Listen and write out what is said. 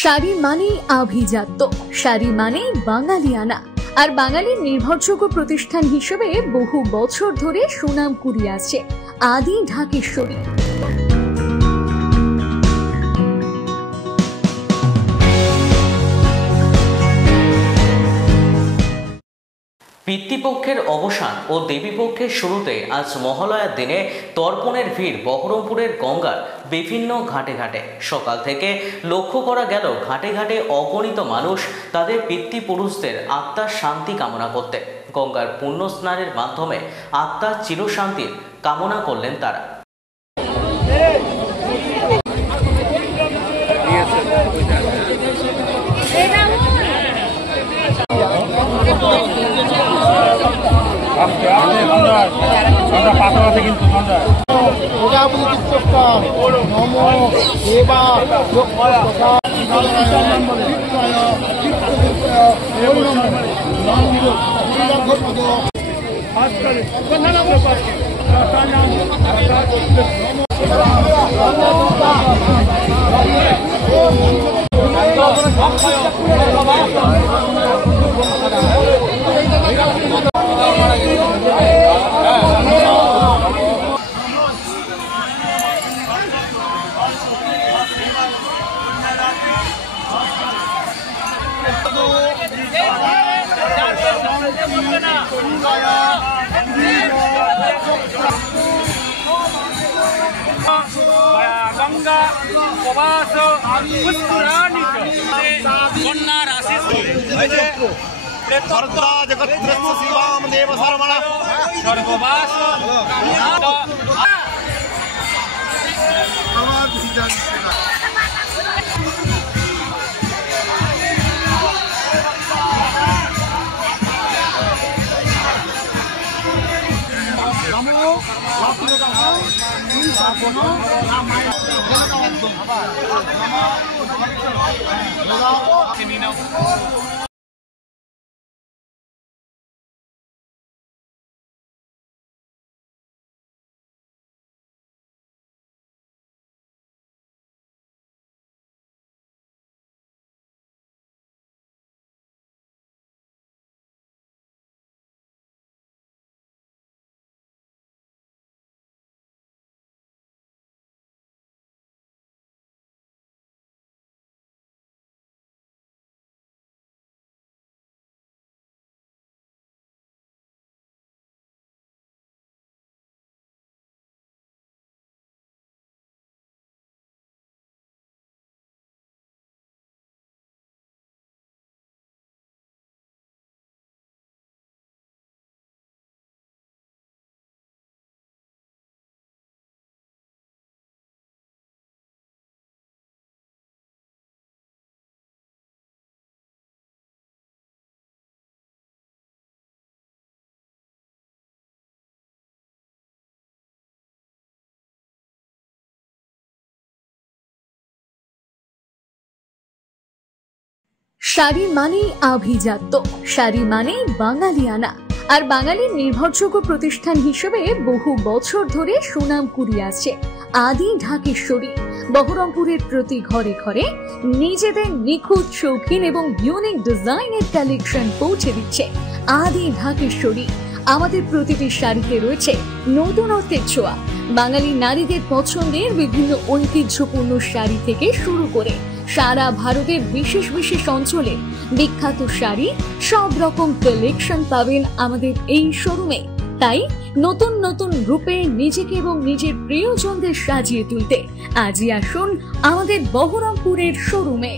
শাড়ি মানেই আভিজাত্য, শাড়ি মানেই বাঙালিয়ানা। আর বাঙালির নির্ভরযোগ্য প্রতিষ্ঠান হিসেবে বহু বছর ধরে সুনাম কুড়িয়ে আসছে আদি ঢাকেশ্বরী। পিতৃপক্ষের অবসান ও দেবীপক্ষের শুরুতে আজ মহালয়ার দিনে তর্পণের ভিড় বহরমপুরের গঙ্গার বিভিন্ন ঘাটে ঘাটে। সকাল থেকে লক্ষ্য করা গেল ঘাটে ঘাটে অগণিত মানুষ তাদের পিতৃপুরুষদের আত্মার শান্তি কামনা করতে। গঙ্গার পুণ্য স্নানের মাধ্যমে আত্মার চিরশান্তির কামনা করলেন তারা। गंगा प्रवास पुष्कराणि कन्यार आशीष सर्वदा जगत्रस्य शिवाम देव सर्वण सर्ववास শাড়ি মানেই আভিজাত্য, শাড়ি মানেই বাঙালিয়ানা। আর বাঙালির নির্ভরযোগ্য প্রতিষ্ঠান হিসেবে বহু বছর ধরে সুনাম কুড়িয়ে আসছে আদি ঢাকেশ্বরী। বহরমপুরের প্রতি ঘরে ঘরে নিজেদের নিখুঁত, শৌখিন এবং ইউনিক ডিজাইনের কালেকশন পৌঁছে দিচ্ছে আদি ঢাকেশ্বরী। আমাদের প্রতিটি শাড়িতে রয়েছে নতুনত্বের ছোঁয়া। বাঙালি নারীদের পছন্দের বিভিন্ন ঐতিহ্যপূর্ণ শাড়ি থেকে শুরু করে সারা ভারতের বিশেষ বিশেষ অঞ্চলে বিখ্যাত শাড়ি, সব রকম কালেকশন পাবেন আমাদের এই শোরুমে। তাই নতুন নতুন রূপে নিজেকে এবং নিজের প্রিয়জনদের সাজিয়ে তুলতে আজই আসুন আমাদের বহরমপুরের শোরুমে।